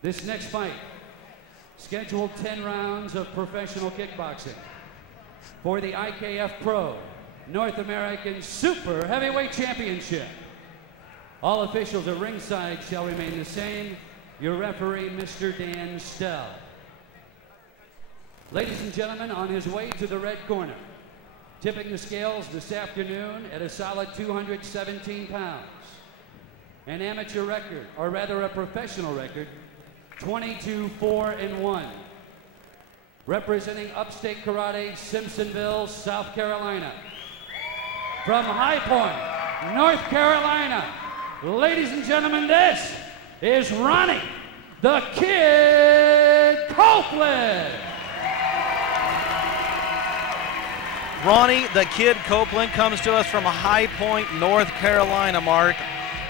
This next fight, scheduled 10 rounds of professional kickboxing for the IKF Pro North American Super Heavyweight Championship. All officials at ringside shall remain the same. Your referee, Mr. Dan Stell. Ladies and gentlemen, on his way to the red corner, tipping the scales this afternoon at a solid 217 pounds. An amateur record, or rather a professional record, 22-4-1. Representing Upstate Karate, Simpsonville, South Carolina. From High Point, North Carolina, ladies and gentlemen, this is Ronnie the Kid Copeland. Ronnie the Kid Copeland comes to us from High Point, North Carolina, Mark.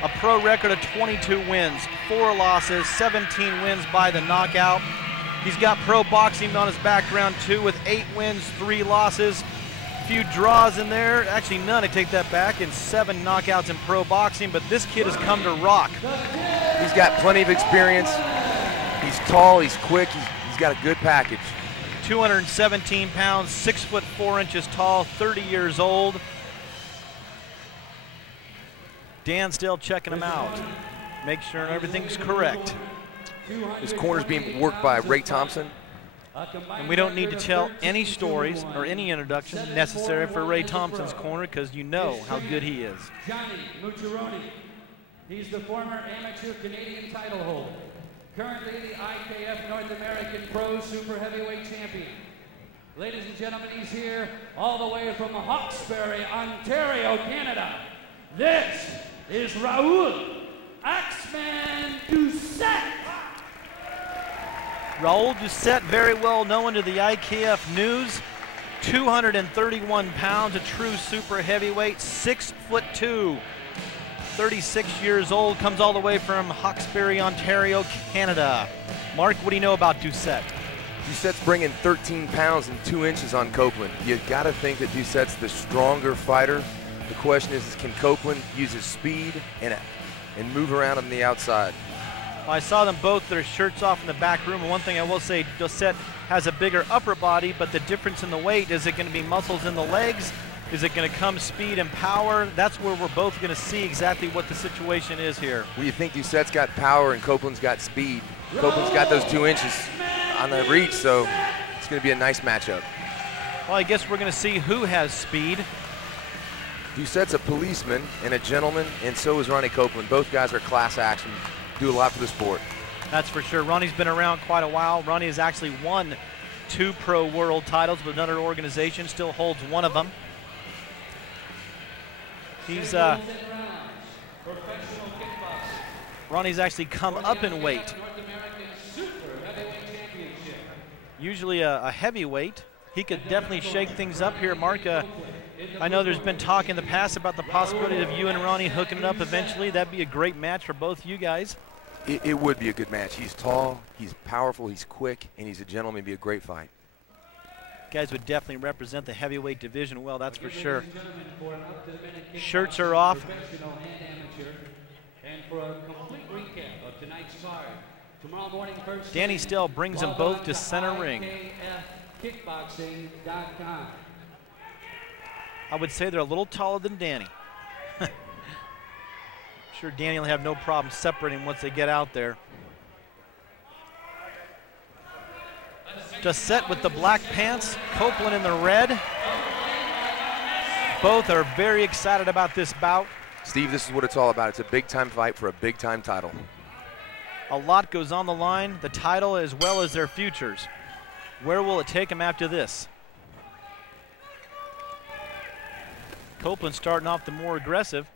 A pro record of 22 wins, 4 losses, 17 wins by the knockout. He's got pro boxing on his background too, with 8 wins, 3 losses. A few draws in there, actually none, I take that back, and 7 knockouts in pro boxing, but this kid has come to rock. He's got plenty of experience. He's tall, he's quick, he's got a good package. 217 pounds, 6 foot 4 inches tall, 30 years old. Dan still checking him out. Make sure everything's correct. His corner's being worked by Ray Thompson. And we don't need to tell any stories or any introduction necessary for Ray Thompson's corner, because you know how good he is. Johnny Mucciarone. He's the former amateur Canadian title holder. Currently the IKF North American Pro Super Heavyweight Champion. Ladies and gentlemen, he's here all the way from Hawkesbury, Ontario, Canada. This is Raoul Axeman Doucet. Raoul Doucet, very well known to the IKF News. 231 pounds, a true super heavyweight, 6'2", 36 years old, comes all the way from Hawkesbury, Ontario, Canada. Mark, what do you know about Doucet? Doucet's bringing 13 pounds and 2 inches on Copeland. You got to think that Doucet's the stronger fighter. The question is can Copeland use his speed and move around on the outside? Well, I saw them both with their shirts off in the back room, and one thing I will say, Doucet has a bigger upper body, but the difference in the weight, is it going to be muscles in the legs? Is it going to come speed and power? That's where we're both going to see exactly what the situation is here. Well, you think Doucet's got power and Copeland's got speed. Copeland's got those 2 inches on the reach, so it's going to be a nice matchup. Well, I guess we're going to see who has speed. Doucet's a policeman and a gentleman, and so is Ronnie Copeland. Both guys are class action, do a lot for the sport. That's for sure. Ronnie's been around quite a while. Ronnie has actually won 2 pro world titles with another organization, still holds one of them. He's Ronnie's actually come up in weight. Usually a heavyweight. He could definitely shake things up here, Mark. I know there's been talk in the past about the possibility of you and Ronnie hooking it up eventually. That'd be a great match for both you guys. It would be a good match. He's tall, he's powerful, he's quick, and he's a gentleman. It'd be a great fight. Guys would definitely represent the heavyweight division well, that's for sure. Shirts are off. And for a complete recap of tonight's card, tomorrow morning first. Danny Stell brings them both to center ring. Kickboxing.com. I would say they're a little taller than Danny. I'm sure Danny will have no problem separating once they get out there. Doucet with the black pants, Copeland in the red. Both are very excited about this bout. Steve, this is what it's all about. It's a big-time fight for a big-time title. A lot goes on the line, the title as well as their futures. Where will it take them after this? Copeland starting off the more aggressive.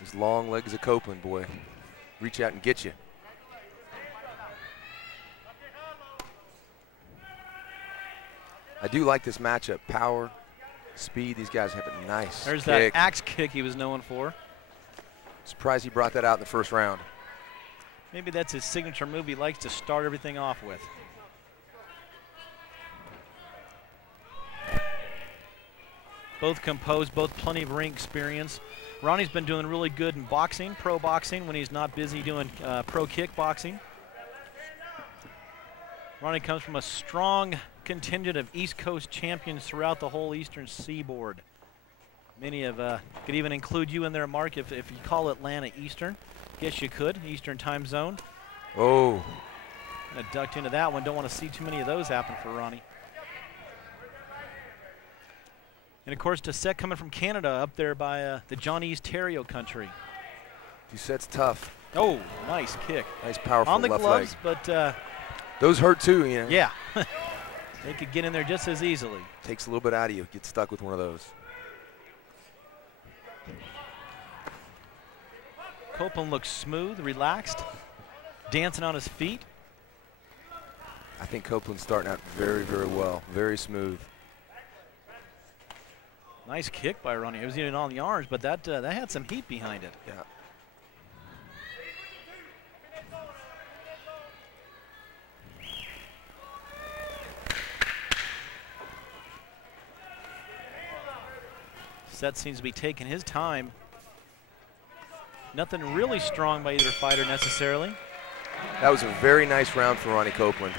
His long legs of Copeland, boy. Reach out and get you. I do like this matchup. Power, speed, these guys have a nice There's kick. that axe kick he was known for. Surprised he brought that out in the first round. Maybe that's his signature move he likes to start everything off with. Both composed, both plenty of ring experience. Ronnie's been doing really good in boxing, pro boxing, when he's not busy doing pro kickboxing. Ronnie comes from a strong contingent of East Coast champions throughout the whole Eastern Seaboard. Many of, could even include you in there, Mark, if you call Atlanta Eastern. Guess you could, Eastern time zone. Oh. Kind of ducked into that one. Don't want to see too many of those happen for Ronnie. And of course, Doucet coming from Canada, up there by the Johnny's Terrio country. Doucet's tough. Oh, nice kick. Nice, powerful on the left gloves, leg. but those hurt too, you know. Yeah. They could get in there just as easily. Takes a little bit out of you. Get stuck with one of those. Copeland looks smooth, relaxed, dancing on his feet. I think Copeland's starting out very, very well. Very smooth. Nice kick by Ronnie. It was even on the arms, but that had some heat behind it. Yeah. Doucet seems to be taking his time. Nothing really strong by either fighter necessarily. That was a very nice round for Ronnie Copeland.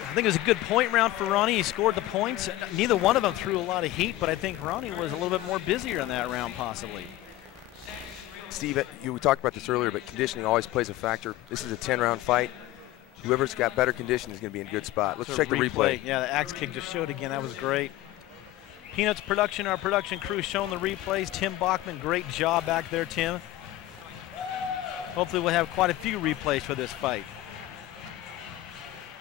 I think it was a good point round for Ronnie. He scored the points. Neither one of them threw a lot of heat, but I think Ronnie was a little bit more busier in that round possibly. Steve, we talked about this earlier, but conditioning always plays a factor. This is a 10-round fight. Whoever's got better condition is going to be in a good spot. Let's check the replay. Yeah, the axe kick just showed again. That was great. Peanuts Production, our production crew, showing the replays. Tim Bachman, great job back there, Tim. Hopefully we'll have quite a few replays for this fight.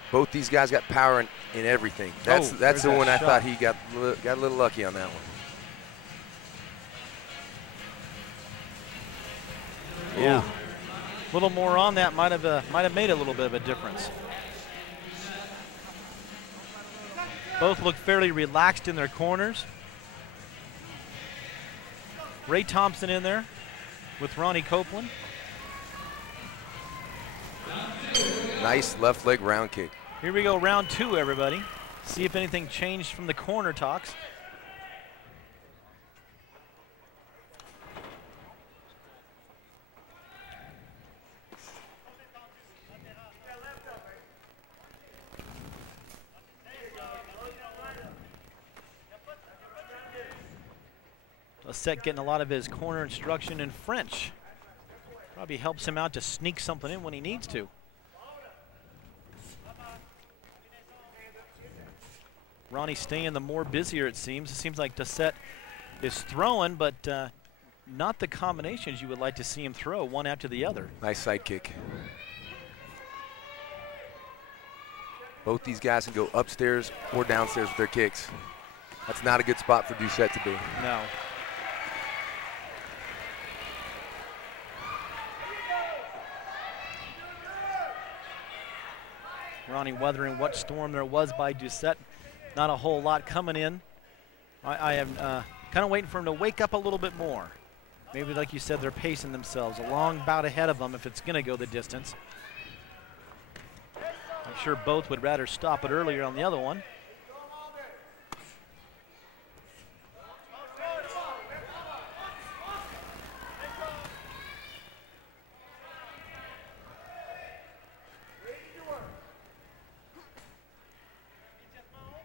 Both these guys got power in everything. That's the one I thought he got a little lucky on that one. Yeah, a little more on that might have made a little bit of a difference. Both look fairly relaxed in their corners. Ray Thompson in there with Ronnie Copeland. Nice left leg round kick. Here we go, round two, everybody. See if anything changed from the corner talks. Doucet getting a lot of his corner instruction in French. Probably helps him out to sneak something in when he needs to. Ronnie staying the more busier, it seems. It seems like Doucet is throwing, but not the combinations you would like to see him throw, one after the other. Nice side kick. Both these guys can go upstairs or downstairs with their kicks. That's not a good spot for Doucet to be. No. Ronnie weathering what storm there was by Doucet. Not a whole lot coming in. I am kind of waiting for him to wake up a little bit more. Maybe, like you said, they're pacing themselves. A long bout ahead of them if it's going to go the distance. I'm sure both would rather stop it earlier on the other one.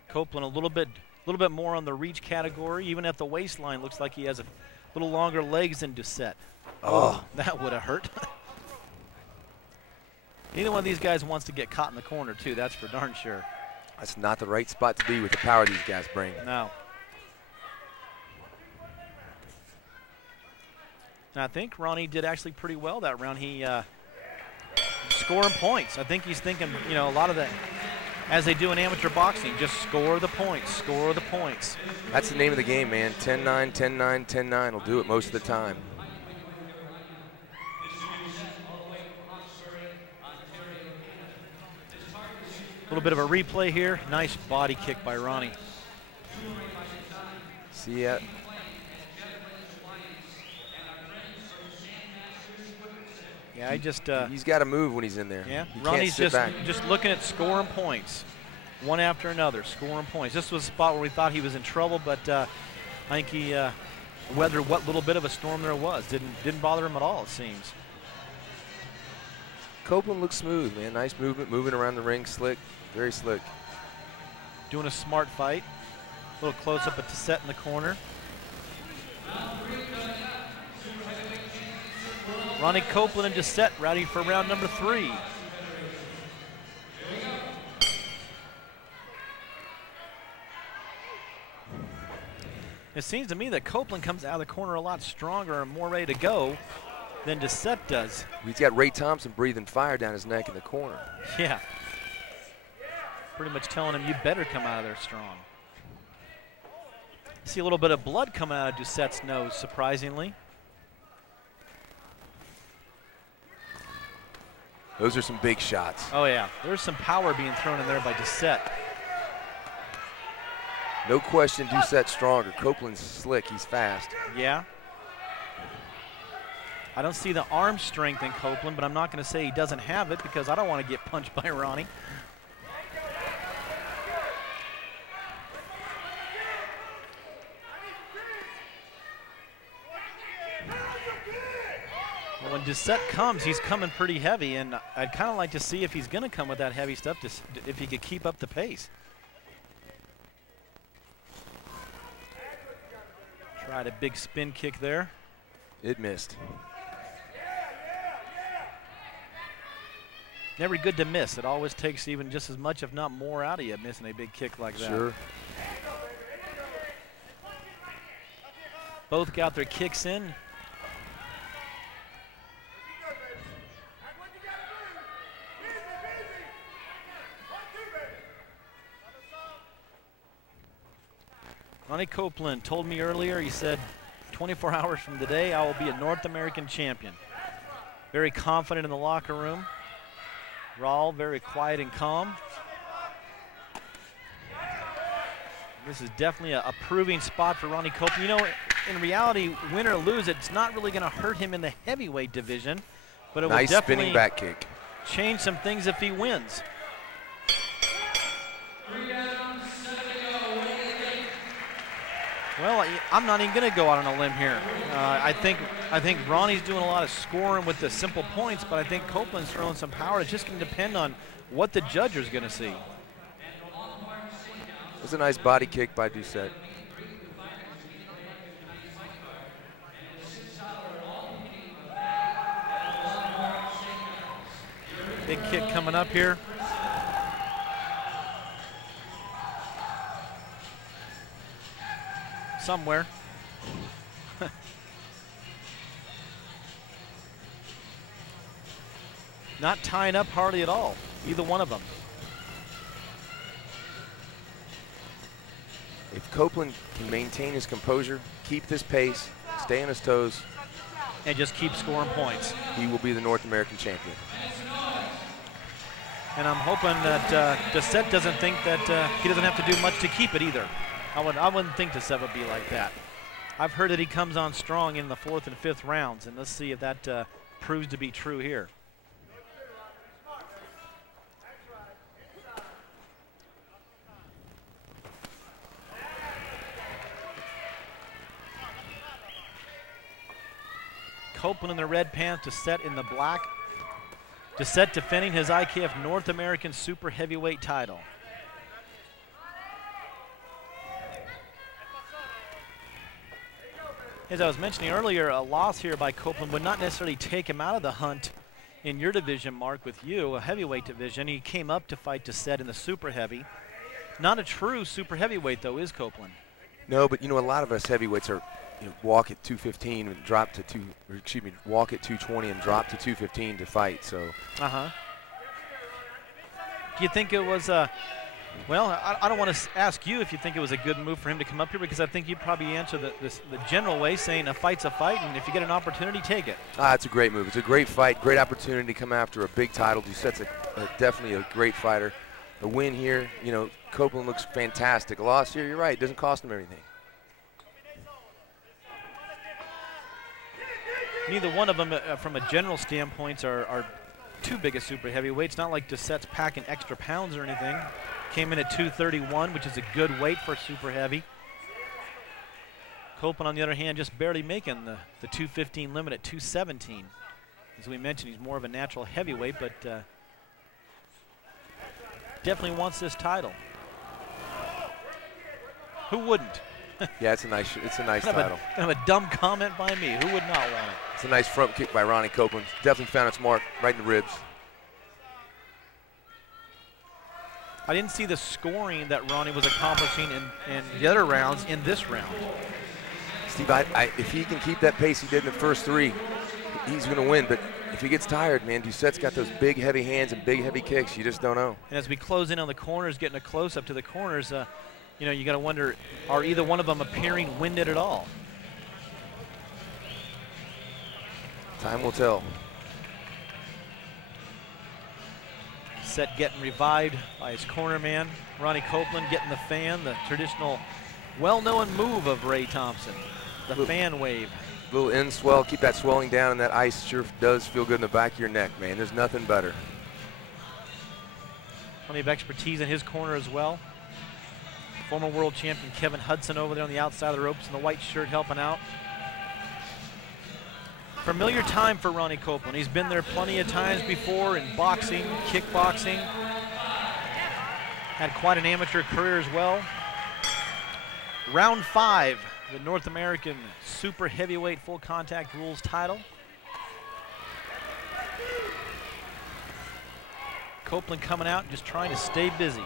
Copeland a little bit more on the reach category. Even at the waistline, looks like he has a little longer legs than Doucet. Oh, that would have hurt. Neither one of these guys wants to get caught in the corner, too. That's for darn sure. That's not the right spot to be with the power these guys bring. No. And I think Ronnie did actually pretty well that round. He scoring points. I think he's thinking, you know, a lot of the, as they do in amateur boxing, just score the points, score the points. That's the name of the game, man. 10-9, 10-9, 10-9 will do it most of the time. A little bit of a replay here. Nice body kick by Ronnie. See ya. Yeah, I just... he's got to move when he's in there. Yeah, he Ronnie's can't sit back. just looking at scoring points. One after another, scoring points. This was a spot where we thought he was in trouble, but I think he weather what little bit of a storm there was. Didn't bother him at all, it seems. Copeland looks smooth, man. Nice movement, moving around the ring, slick, very slick. Doing a smart fight. A little close up at Doucet in the corner. Ronnie Copeland and Doucet ready for round number 3. It seems to me that Copeland comes out of the corner a lot stronger and more ready to go than Doucet does. He's got Ray Thompson breathing fire down his neck in the corner. Yeah. Pretty much telling him, you better come out of there strong. See a little bit of blood coming out of Doucet's nose, surprisingly. Those are some big shots. Oh yeah, there's some power being thrown in there by Doucet. No question Doucet's stronger. Copeland's slick, he's fast. Yeah. I don't see the arm strength in Copeland, but I'm not going to say he doesn't have it because I don't want to get punched by Ronnie. Well, when Doucet comes, he's coming pretty heavy, and I'd kind of like to see if he's going to come with that heavy stuff, if he could keep up the pace. Tried a big spin kick there. It missed. Never good to miss. It always takes even just as much, if not more, out of you missing a big kick like that. Sure. Both got their kicks in. Ronnie Copeland told me earlier, he said, 24 hours from today, I will be a North American champion. Very confident in the locker room. Raoul very quiet and calm. This is definitely a proving spot for Ronnie Copeland. You know, in reality, win or lose, it's not really going to hurt him in the heavyweight division, but it will definitely spinning back kick. Change some things if he wins. Well, I'm not even going to go out on a limb here. I think Ronnie's doing a lot of scoring with the simple points, but I think Copeland's throwing some power. It's just going to depend on what the judge is going to see. It was a nice body kick by Doucet. Big kick coming up here. Somewhere. Not tying up hardly at all, either one of them. If Copeland can maintain his composure, keep this pace, stay on his toes, and just keep scoring points, he will be the North American champion. And I'm hoping that Doucet doesn't think that he doesn't have to do much to keep it either. I wouldn't think Doucet would be like that. I've heard that he comes on strong in the 4th and 5th rounds, and let's see if that proves to be true here. Copeland in the red pants, Doucet in the black. Doucet defending his IKF North American Super Heavyweight title. As I was mentioning earlier, a loss here by Copeland would not necessarily take him out of the hunt in your division, Mark, with you, a heavyweight division. He came up to fight Doucet in the super heavy. Not a true super heavyweight, though, is Copeland. No, but you know, a lot of us heavyweights are, walk at 215 and drop to walk at 220 and drop to 215 to fight. So. Do you think it was well, I don't want to ask you if you think it was a good move for him to come up here, because I think you'd probably answer the general way, saying a fight's a fight, and if you get an opportunity, take it. It's a great move. It's a great fight, great opportunity to come after a big title. Doucet's definitely a great fighter. A win here, Copeland looks fantastic. A loss here, you're right, it doesn't cost him anything. Neither one of them, from a general standpoint, are too big a super heavyweight. It's not like Doucet's packing extra pounds or anything. Came in at 231, which is a good weight for super heavy. Copeland, on the other hand, just barely making the 215 limit at 217. As we mentioned, he's more of a natural heavyweight, but definitely wants this title. Who wouldn't? Yeah, it's a nice title. Kind of a dumb comment by me. Who would not want it? It's a nice front kick by Ronnie Copeland. Definitely found its mark right in the ribs. I didn't see the scoring that Ronnie was accomplishing in the other rounds in this round. Steve, if he can keep that pace he did in the first three, he's going to win. But if he gets tired, man, Doucet's got those big, heavy hands and big, heavy kicks. You just don't know. And as we close in on the corners, getting a close-up to the corners, you know, you got to wonder, are either one of them appearing winded at all? Time will tell. Set getting revived by his corner man. Ronnie Copeland getting the fan, the traditional well-known move of Ray Thompson, the fan wave. Little end swell, keep that swelling down, and that ice sure does feel good in the back of your neck, man. There's nothing better. Plenty of expertise in his corner as well. Former world champion Kevin Hudson over there on the outside of the ropes in the white shirt helping out. Familiar time for Ronnie Copeland. He's been there plenty of times before in boxing, kickboxing. Had quite an amateur career as well. Round 5, the North American Super Heavyweight Full Contact Rules title. Copeland coming out and just trying to stay busy.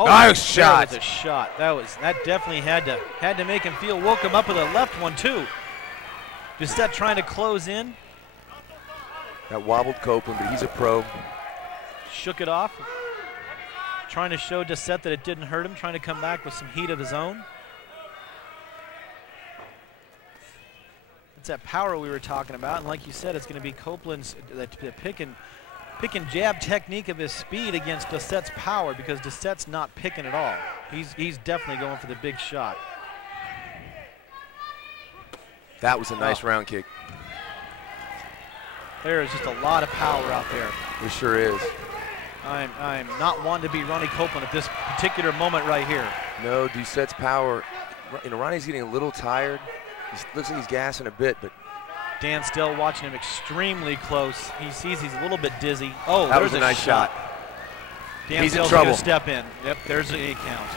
Oh, nice shot. That was a shot. That definitely had to make him feel. Woke him up with a left one too. Doucet trying to close in. That wobbled Copeland, but he's a pro. Shook it off. Trying to show Doucet that it didn't hurt him. Trying to come back with some heat of his own. It's that power we were talking about, and like you said, it's going to be Copeland's the pick and jab technique of his speed against Doucet's power, because Doucet's not picking at all. He's definitely going for the big shot. That was a nice round kick. There is just a lot of power out there. It sure is. I'm not wanting to be Ronnie Copeland at this particular moment right here. No, Doucet's power. You know, Ronnie's getting a little tired. Looks like he's gassing a bit, but Dan still watching him extremely close. He sees he's a little bit dizzy. Oh, that there's was a nice shot. Dan he's in Still's trouble. Gonna step in. Yep, there's the 8 count.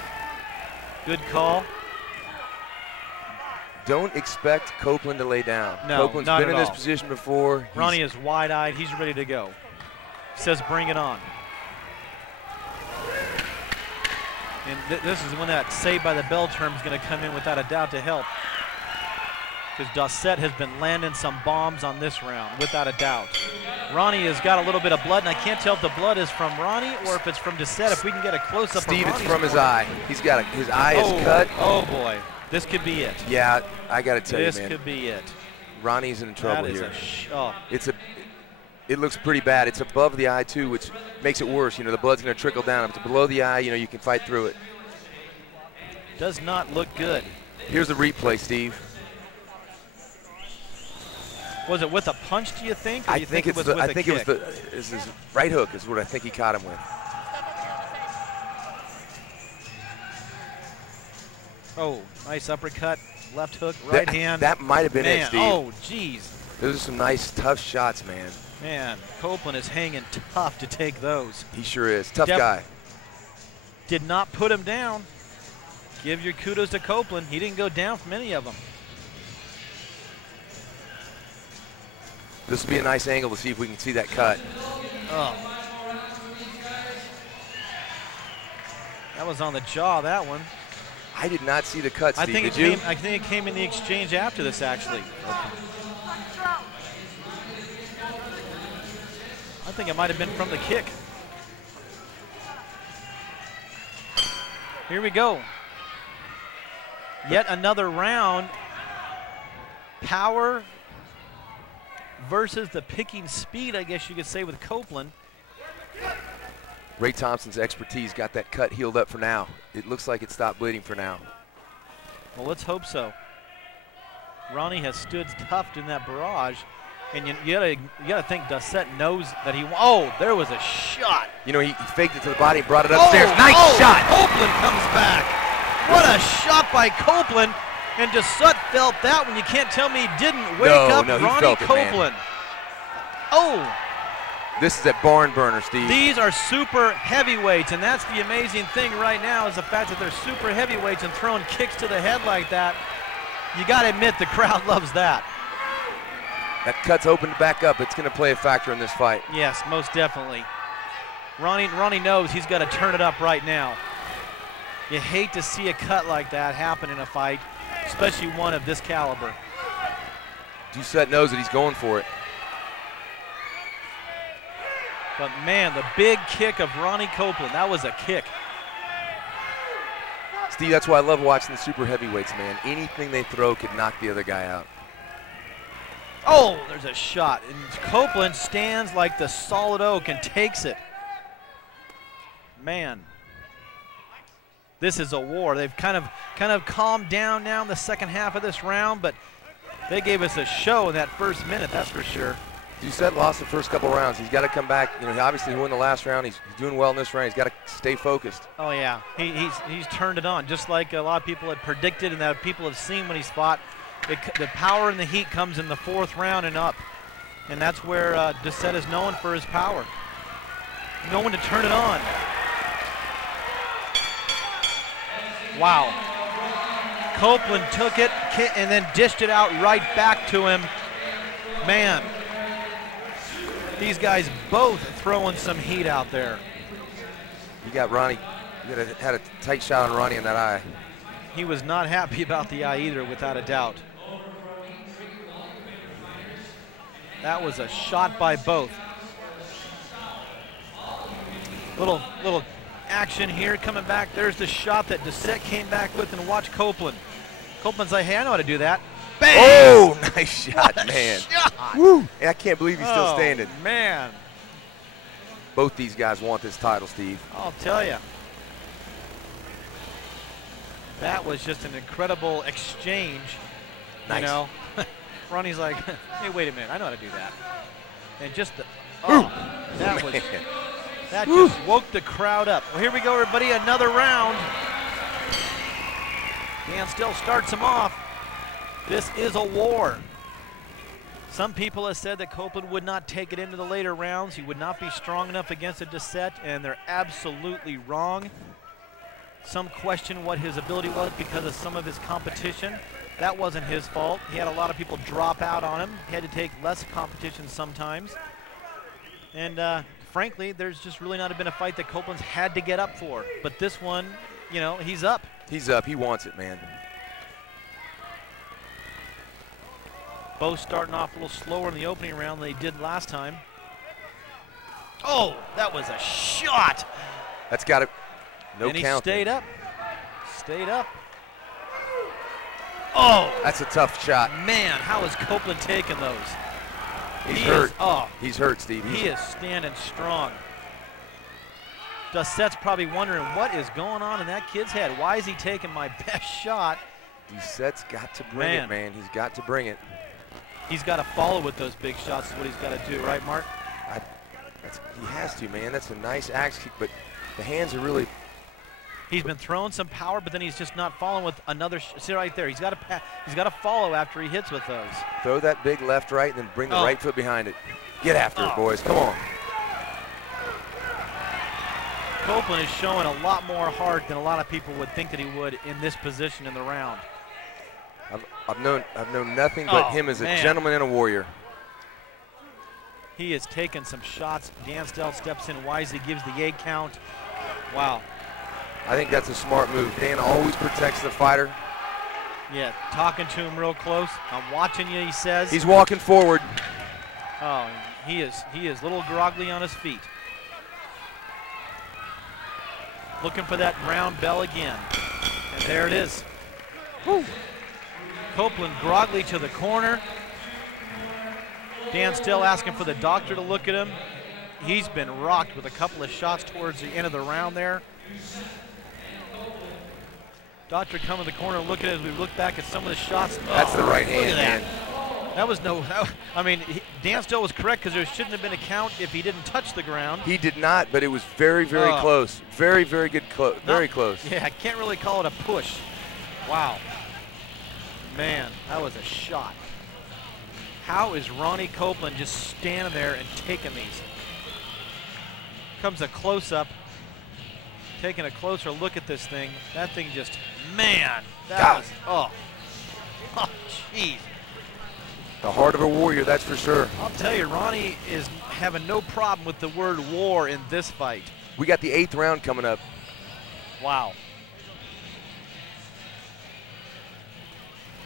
Good call. Don't expect Copeland to lay down. No, Copeland's not been at in this all. position before. Ronnie is wide-eyed. He's ready to go. Says bring it on. And this is when that Saved by the Bell term is going to come in without a doubt to help. Because Doucet has been landing some bombs on this round, without a doubt. Ronnie has got a little bit of blood, and I can't tell if the blood is from Ronnie or if it's from Doucet. If we can get a close-up Steve, of it's from his eye. He's got his eye is cut. Oh, boy. This could be it. Yeah, I got to tell you, man. This could be it. Ronnie's in trouble That is here. It looks pretty bad. It's above the eye, too, which makes it worse. You know, the blood's going to trickle down. If it's below the eye, you know, you can fight through it. Does not look good. Here's the replay, Steve. Was it with a punch, do you think? Or I you think it was with a kick? it was his right hook is what I think he caught him with. Oh, nice uppercut, left hook, right hand. That might have been man, it, Steve. Oh, geez. Those are some nice, tough shots, man. Man, Copeland is hanging tough to take those. He sure is. Tough guy. Did not put him down. Give your kudos to Copeland. He didn't go down from any of them. This will be a nice angle to see if we can see that cut. Oh. That was on the jaw, that one. I did not see the cut, Steve. I think it came in the exchange after this, actually. Okay. I think it might have been from the kick. Here we go. Yet another round. Power versus the picking speed, I guess you could say, with Copeland. Ray Thompson's expertise got that cut healed up for now. It looks like it stopped bleeding for now. Well, let's hope so. Ronnie has stood tough in that barrage, and you gotta think Doucet knows that he. Oh, there was a shot. You know, he faked it to the body and brought it upstairs. Nice shot. Copeland comes back. What a shot by Copeland, and Doucet felt that one. You can't tell me he didn't wake up he Ronnie felt it, Copeland. Oh. This is a barn burner, Steve. These are super heavyweights, and that's the amazing thing right now is the fact that they're super heavyweights and throwing kicks to the head like that. You got to admit the crowd loves that. That cut's opened back up. It's going to play a factor in this fight. Yes, most definitely. Ronnie knows he's got to turn it up right now. You hate to see a cut like that happen in a fight, especially one of this caliber. Doucet knows that he's going for it. But man, the big kick of Ronnie Copeland, that was a kick. Steve, that's why I love watching the super heavyweights, man. Anything they throw could knock the other guy out. Oh, there's a shot. And Copeland stands like the solid oak and takes it. Man, this is a war. They've kind of calmed down now in the second half of this round, but they gave us a show in that first minute, that's for sure. Doucet lost the first couple rounds. He's got to come back. You know, obviously he won the last round. He's doing well in this round. He's got to stay focused. Oh yeah, he's turned it on, just like a lot of people had predicted and that people have seen when he's fought. The power and the heat comes in the fourth round and up, and that's where Doucet is known for his power. Knowing to turn it on. Wow. Copeland took it and then dished it out right back to him. Man. These guys both throwing some heat out there. You got Ronnie. You had a tight shot on Ronnie in that eye. He was not happy about the eye either, without a doubt. That was a shot by both. Little action here coming back. There's the shot that Doucet came back with, and watch Copeland. Copeland's like, hey, I know how to do that. Bang! Oh, nice shot, man. Shot. Woo! I can't believe he's still standing. Man. Both these guys want this title, Steve. I'll tell you. That was just an incredible exchange. Nice. You know, Ronnie's like, hey, wait a minute, I know how to do that. And just the, that just woke the crowd up. Well, here we go, everybody, another round. Dan still starts him off. This is a war. Some people have said that Copeland would not take it into the later rounds. He would not be strong enough against a Doucet, and they're absolutely wrong. Some question what his ability was because of some of his competition. That wasn't his fault. He had a lot of people drop out on him. He had to take less competition sometimes. And frankly, there's just really not been a fight that Copeland's had to get up for. But this one, you know, he's up. He's up. He wants it, man. Both starting off a little slower in the opening round than they did last time. Oh, that was a shot. That's got to, no count. And he stayed up. Stayed up. Oh. That's a tough shot. Man, how is Copeland taking those? He's hurt. Oh. He's hurt, Steve. He is standing strong. Doucet's probably wondering what is going on in that kid's head. Why is he taking my best shot? Doucet's got to bring it, man. He's got to bring it. He's got to follow with those big shots is what he's got to do, right, Mark? He has to, man. That's a nice axe kick, but the hands are really... He's been throwing some power, but then he's just not following with another. See right there, he's got to follow after he hits with those. Throw that big left, right, and then bring the right foot behind it. Get after it, boys. Come on. Copeland is showing a lot more heart than a lot of people would think that he would in this position in the round. I've known nothing but him as a gentleman and a warrior. He has taken some shots. Dansdale steps in wisely, gives the 8 count. Wow. I think that's a smart move. Dan always protects the fighter. Yeah, talking to him real close. I'm watching you, he says. He's walking forward. Oh, he is a little groggly on his feet. Looking for that round bell again. And there it is. Woo. Copeland groggly to the corner. Dan still asking for the doctor to look at him. he's been rocked with a couple of shots towards the end of the round there. Doctor come in the corner, look at it as we look back at some of the shots. That's the right hand, man. That was no, I mean, Dan Stowe was correct because there shouldn't have been a count if he didn't touch the ground. He did not, but it was very, very close. Very, very good, very close. Yeah, I can't really call it a push. Wow. Man, that was a shot. How is Ronnie Copeland just standing there and taking these? Comes a close-up, taking a closer look at this thing. That thing just, man, that was, oh, jeez. The heart of a warrior, that's for sure. I'll tell you, Ronnie is having no problem with the word war in this fight. We got the 8th round coming up. Wow.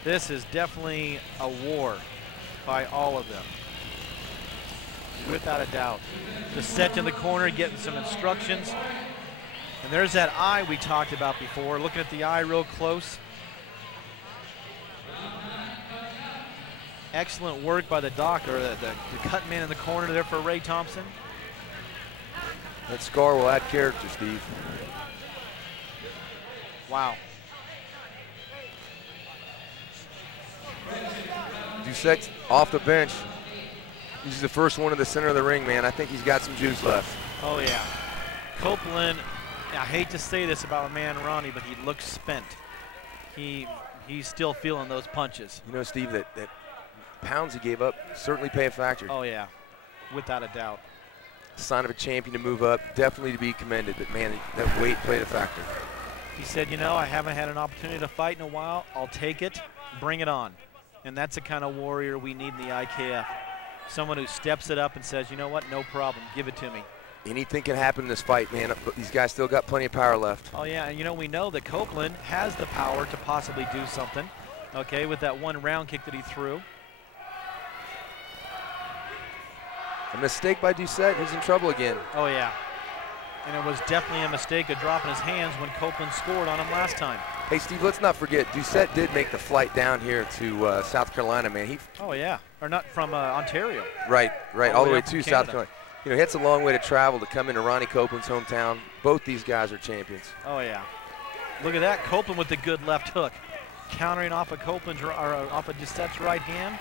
This is definitely a war by all of them, without a doubt. Doucet in the corner getting some instructions. And there's that eye we talked about before, looking at the eye real close. Excellent work by the doctor, the cut man in the corner there for Ray Thompson. That scar will add character, Steve. Wow. Doucet off the bench. He's the first one in the center of the ring, man. I think he's got some juice left. Oh, yeah. Copeland, I hate to say this about my man Ronnie, but he looks spent. He's still feeling those punches. You know, Steve, that pounds he gave up certainly pay a factor. Oh, yeah, without a doubt. Sign of a champion to move up, definitely to be commended, but man, that weight played a factor. He said, you know, I haven't had an opportunity to fight in a while. I'll take it, bring it on. And that's the kind of warrior we need in the IKF. Someone who steps it up and says, you know what, no problem, give it to me. Anything can happen in this fight, man, but these guys still got plenty of power left. Oh, yeah, and you know, we know that Copeland has the power to possibly do something, okay, with that one round kick that he threw. A mistake by Doucet, he's in trouble again. Oh, yeah. And it was definitely a mistake of dropping his hands when Copeland scored on him last time. Hey, Steve, let's not forget, Doucet did make the flight down here to South Carolina, man. Oh, yeah. Or not from Ontario. Right, all the way to Canada. South Carolina. You know, it's a long way to travel to come into Ronnie Copeland's hometown. Both these guys are champions. Oh, yeah. Look at that. Copeland with the good left hook. Countering off of Copeland's, or off of Doucet's right hand.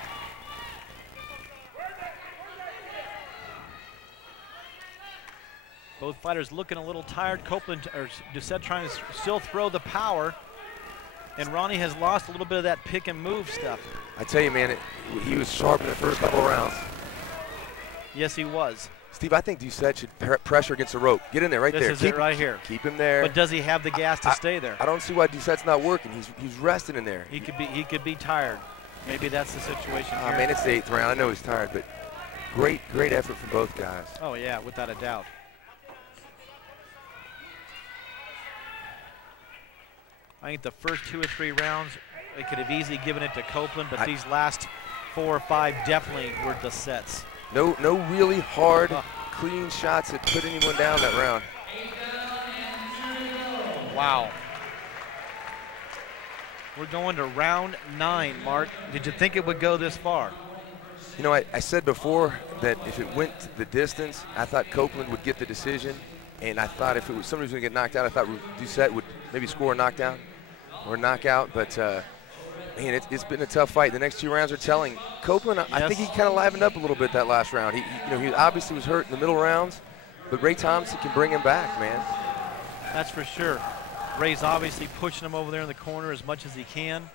Both fighters looking a little tired. Copeland, or Doucet trying to still throw the power. And Ronnie has lost a little bit of that pick and move stuff. I tell you, man, he was sharp in the first couple of rounds. Yes, he was. Steve, I think Doucet should pressure against the rope. Get in there, right there. This is it right here. Keep him there. But does he have the gas to stay there? I don't see why Doucet's not working. He's resting in there. He could be tired. Maybe that's the situation here. Man, it's the 8th round. I know he's tired, but great effort from both guys. Oh, yeah, without a doubt. I think the first 2 or 3 rounds, they could have easily given it to Copeland, but these last 4 or 5 definitely were Doucet's. No really hard, clean shots that put anyone down that round. Wow. We're going to round 9, Mark. Did you think it would go this far? You know, I said before that if it went the distance, I thought Copeland would get the decision, and I thought if it was somebody who was going to get knocked out, I thought Doucet would maybe score a knockdown or a knockout, but man, it's been a tough fight. The next 2 rounds are telling. Copeland, yes. I think he kind of livened up a little bit that last round. He obviously was hurt in the middle rounds, but Ray Thompson can bring him back, man. That's for sure. Ray's obviously pushing him over there in the corner as much as he can.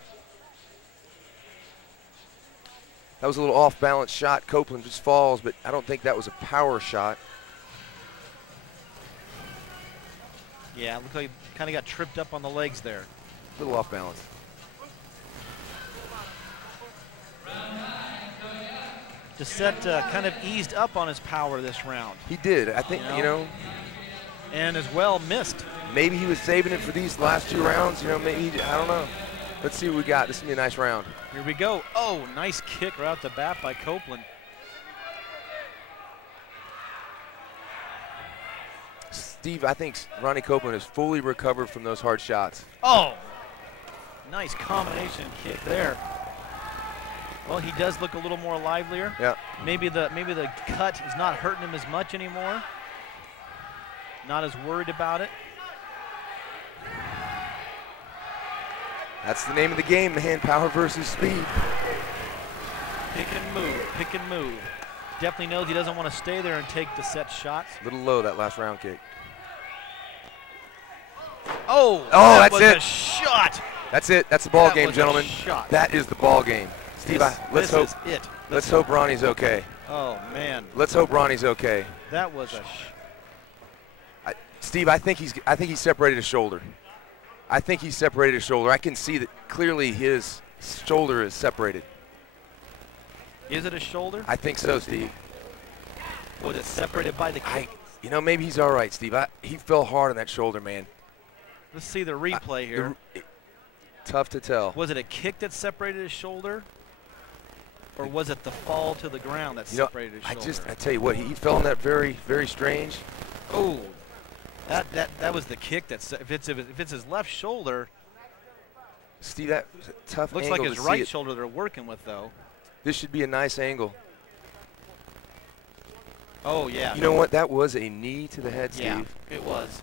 That was a little off-balance shot. Copeland just falls, but I don't think that was a power shot. Yeah, it looked like he kind of got tripped up on the legs there. A little off-balance. Doucet kind of eased up on his power this round. He did. I think, you know. And as well missed. Maybe he was saving it for these last 2 rounds. You know, maybe, I don't know. Let's see what we got. This is going to be a nice round. Here we go. Oh, nice kick right out the bat by Copeland. Steve, I think Ronnie Copeland has fully recovered from those hard shots. Oh, nice combination kick there. Well, he does look a little more livelier. Yeah. Maybe the cut is not hurting him as much anymore. Not as worried about it. That's the name of the game, man. Power versus speed. Pick and move, pick and move. Definitely knows he doesn't want to stay there and take the set shots. A little low, that last round kick. Oh, that's was it. A shot. That's it. That's the ball That game, was a gentlemen. shot. That is the ball game. Steve, let's hope. This is it. Let's hope Ronnie's okay. Oh man. Let's hope Ronnie's okay. That was a. Steve, I think he separated his shoulder. I think he separated his shoulder. I can see that clearly his shoulder is separated. Is it a shoulder? I think so, Steve. Was it separated by the kick? You know, maybe he's all right, Steve. He fell hard on that shoulder, man. Let's see the replay here. Tough to tell. Was it a kick that separated his shoulder? Or was it the fall to the ground that separated his shoulder? I tell you what, he fell on that very, very strange. Oh, that was the kick. If it's his left shoulder. Steve, that was a tough looks angle like his right shoulder they're working with, though. This should be a nice angle. Oh, yeah. You know what? That was a knee to the head, Steve. Yeah, it was.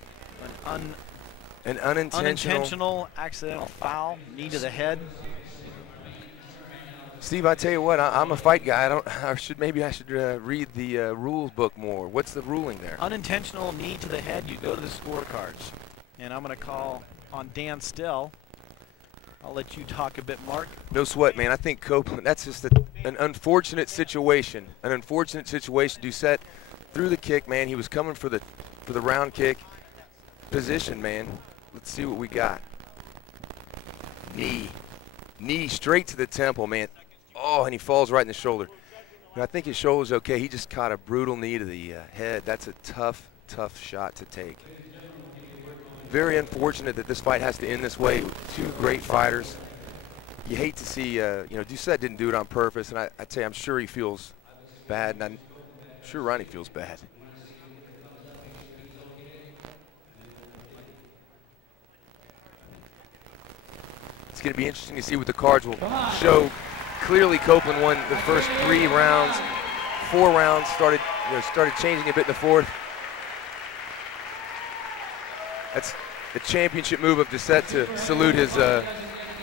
An unintentional accidental foul, knee to the head. Steve, I tell you what, I'm a fight guy. Maybe I should read the rules book more. What's the ruling there? Unintentional knee to the head, you go to the scorecards. And I'm going to call on Dan Stell. I'll let you talk a bit, Mark. No sweat, man. I think Copeland, that's just an unfortunate situation. An unfortunate situation. Doucet threw the kick, man. He was coming for the round kick position, man. Let's see what we got. Knee straight to the temple, man. Oh, and he falls right in the shoulder. And I think his shoulder's okay. He just caught a brutal knee to the head. That's a tough, tough shot to take. Very unfortunate that this fight has to end this way with two great fighters. You hate to see, Doucet didn't do it on purpose, and I tell you, I'm sure he feels bad, and I'm sure Ronnie feels bad. It's going to be interesting to see what the cards will show. Clearly, Copeland won the first 3 rounds. 4 rounds started changing a bit in the fourth. That's the championship move of Doucet to salute his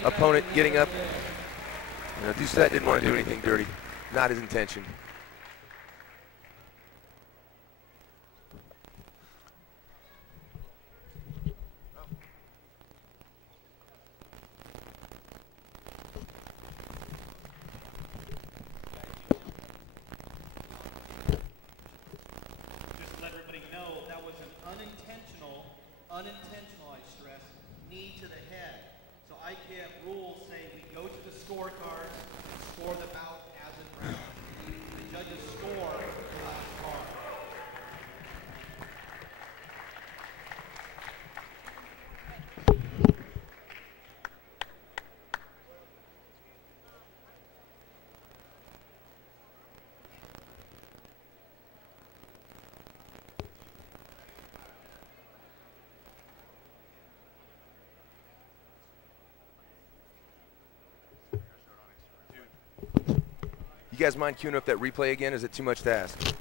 opponent getting up. Doucet didn't want to do anything dirty. Not his intention. Unintentional, I stress, knee to the head. So IKF rules say we go to the scorecards and score the bout as it rounds. The judges score on the card. You guys mind queuing up that replay again? Is it too much to ask? So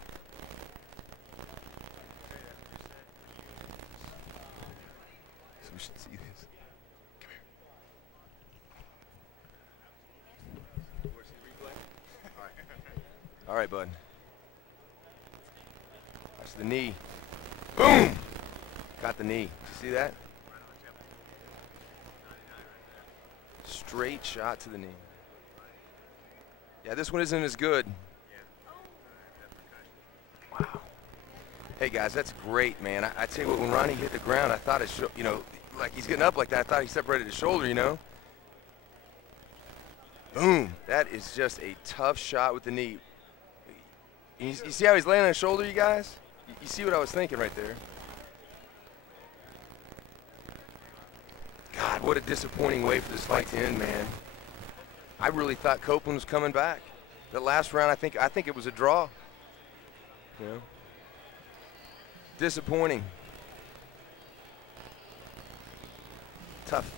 we should see this. Come here. All right, bud. That's the knee. Boom! Got the knee. Did you see that? Straight shot to the knee. Yeah, this one isn't as good. Wow. Hey, guys, that's great, man. I tell you what, when Ronnie hit the ground, I thought like he's getting up like that, I thought he separated his shoulder, Boom. That is just a tough shot with the knee. You see how he's laying on his shoulder, you guys? You see what I was thinking right there? God, what a disappointing way for this fight to end, man. I really thought Copeland was coming back. The last round, I think it was a draw. Disappointing. Tough.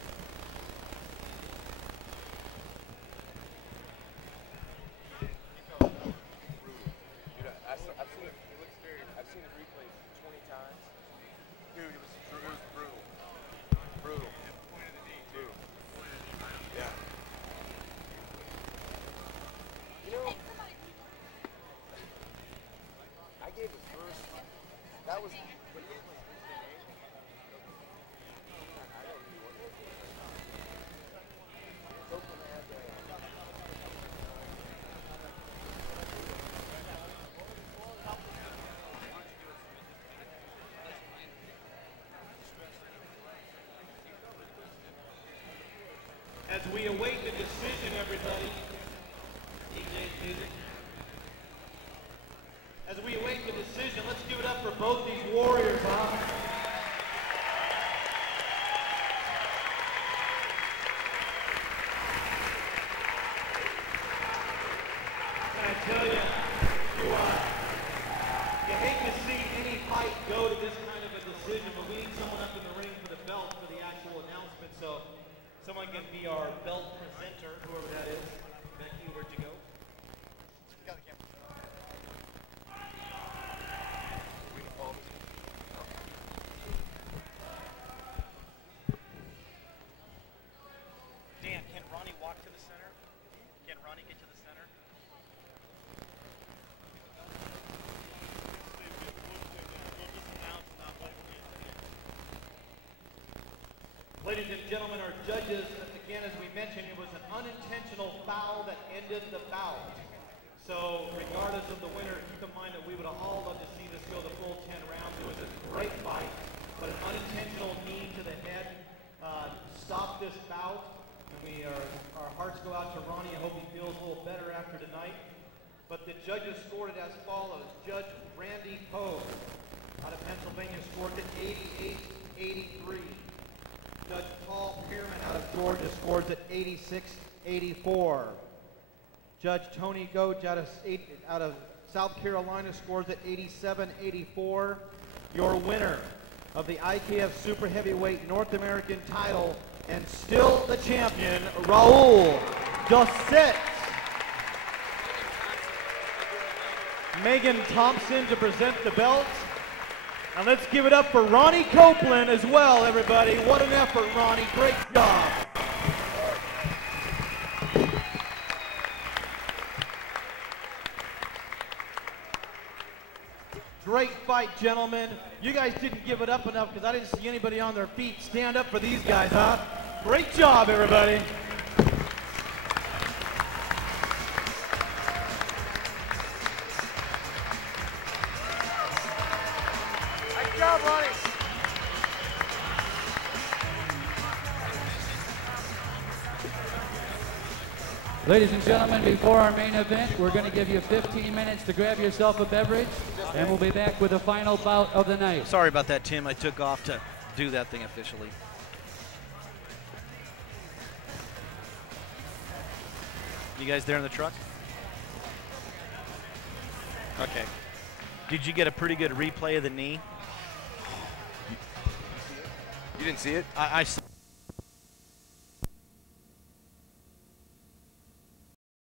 As we await the decision, everybody. As we await the decision, let's give it up for both these warriors, huh? Can I tell you, you hate to see any fight go to this kind of a decision, but we need someone up in the ring for the belt for the actual announcement, so someone can be our belt presenter, whoever that is. Becky, where'd you go? Got the camera. Dan, can Ronnie walk to the center? Can Ronnie get to the center? Ladies and gentlemen, our judges, again, as we mentioned, it was an unintentional foul that ended the bout. So, regardless of the winner, keep in mind that we would all love to see this go the full 10 rounds. It was a great fight, but an unintentional knee to the head stopped this bout. And our hearts go out to Ronnie. I hope he feels a little better after tonight. But the judges scored it as follows. Judge Randy Poe out of Pennsylvania scored it 88-83. Judge Paul Pierman out of Georgia scores at 86-84. Judge Tony Goetz out of South Carolina scores at 87-84. Your winner of the IKF Super Heavyweight North American title and still the champion, Raoul Doucet. Megan Thompson to present the belt. And let's give it up for Ronnie Copeland as well, everybody. What an effort, Ronnie. Great job. Great fight, gentlemen. You guys didn't give it up enough because I didn't see anybody on their feet. Stand up for these guys, huh? Great job, everybody. Good job, Ronnie. Ladies and gentlemen, before our main event, we're going to give you 15 minutes to grab yourself a beverage, and we'll be back with the final bout of the night. Sorry about that, Tim. I took off to do that thing officially. You guys there in the truck? Okay. Did you get a pretty good replay of the knee? You didn't see it? I